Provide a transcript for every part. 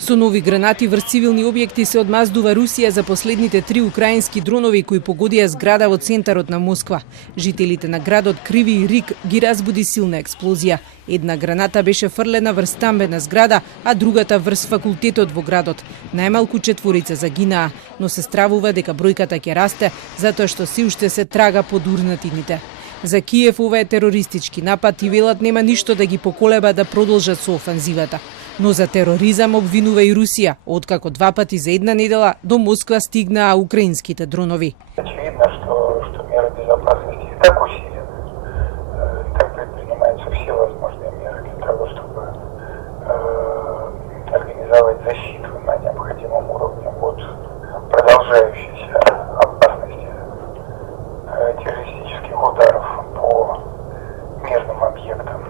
Со нови гранати врз цивилни објекти се одмаздува Русија за последните 3 украински дронови кои погодија зграда во центарот на Москва. Жителите на градот Криви Риг ги разбуди силна експлозија. Една граната беше фрлена врз стамбена зграда, а другата врз факултетот во градот. Најмалку 4 загинаа, но се стравува дека бројката ќе расте затоа што се уште се трага под урнатините. За Киев ова е терористички напад и велат нема ништо да ги поколеба да продолжат со офанзивата. Но за тероризам обвинува и Русија, откако 2 пати за една недела до Москва стигнаа украинските дронови. Очевидно, что меры безопасности и так усилены, и так предпринимаются все возможные меры для того, чтобы организовать защиту на необходимом уровне от продолжающейся опасности террористических ударов по мирным объектам.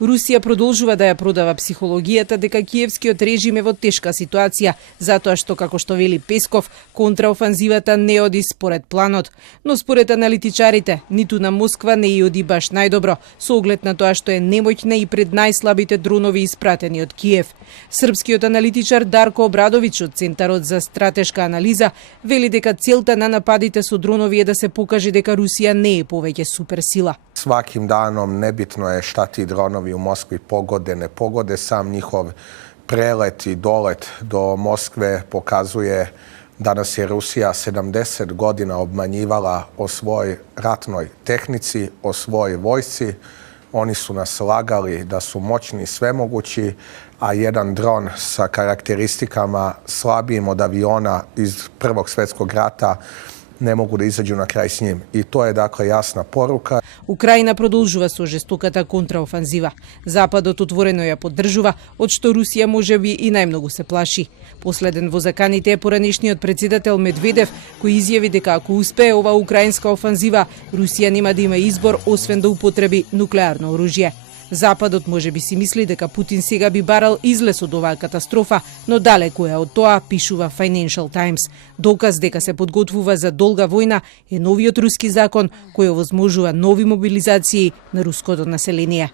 Русија продолжува да ја продава психологијата дека киевскиот режим е во тешка ситуација, затоа што, како што вели Песков, контраофанзивата не оди според планот. Но според аналитичарите, ниту на Москва не и оди баш најдобро, со оглед на тоа што е немоќна и пред најслабите дронови испратени од Киев. Српскиот аналитичар Дарко Обрадовиќ од Центарот за стратешка анализа вели дека целта на нападите со дронови е да се покаже дека Русија не е повеќе суперсила. Svakim danom nebitno je šta ti dronovi u Moskvi pogode, ne pogode. Sam njihov prelet i dolet do Moskve pokazuje da nas je Rusija 70 godina obmanjivala o svojoj ratnoj tehnici, o svojoj vojsci. Oni su nas lagali da su moćni i svemogući, a jedan dron sa karakteristikama slabijim od aviona iz Prvog svjetskog rata ne mogu da izađu na kraj s njim. I to je dakle jasna poruka. Украина продолжува со жестоката контраофанзива. Западот отворено ја поддржува, од што Русија можеби и најмногу се плаши. Последен во заканите е поранешниот председател Медведев, кој изјави дека ако успее ова украинска офанзива, Русија нема да има избор освен да употреби нуклеарно оружје. Западот може би си мисли дека Путин сега би барал излез од оваа катастрофа, но далеку е од тоа, пишува Financial Times. Доказ дека се подготвува за долга војна е новиот руски закон кој овозможува нови мобилизации на руското население.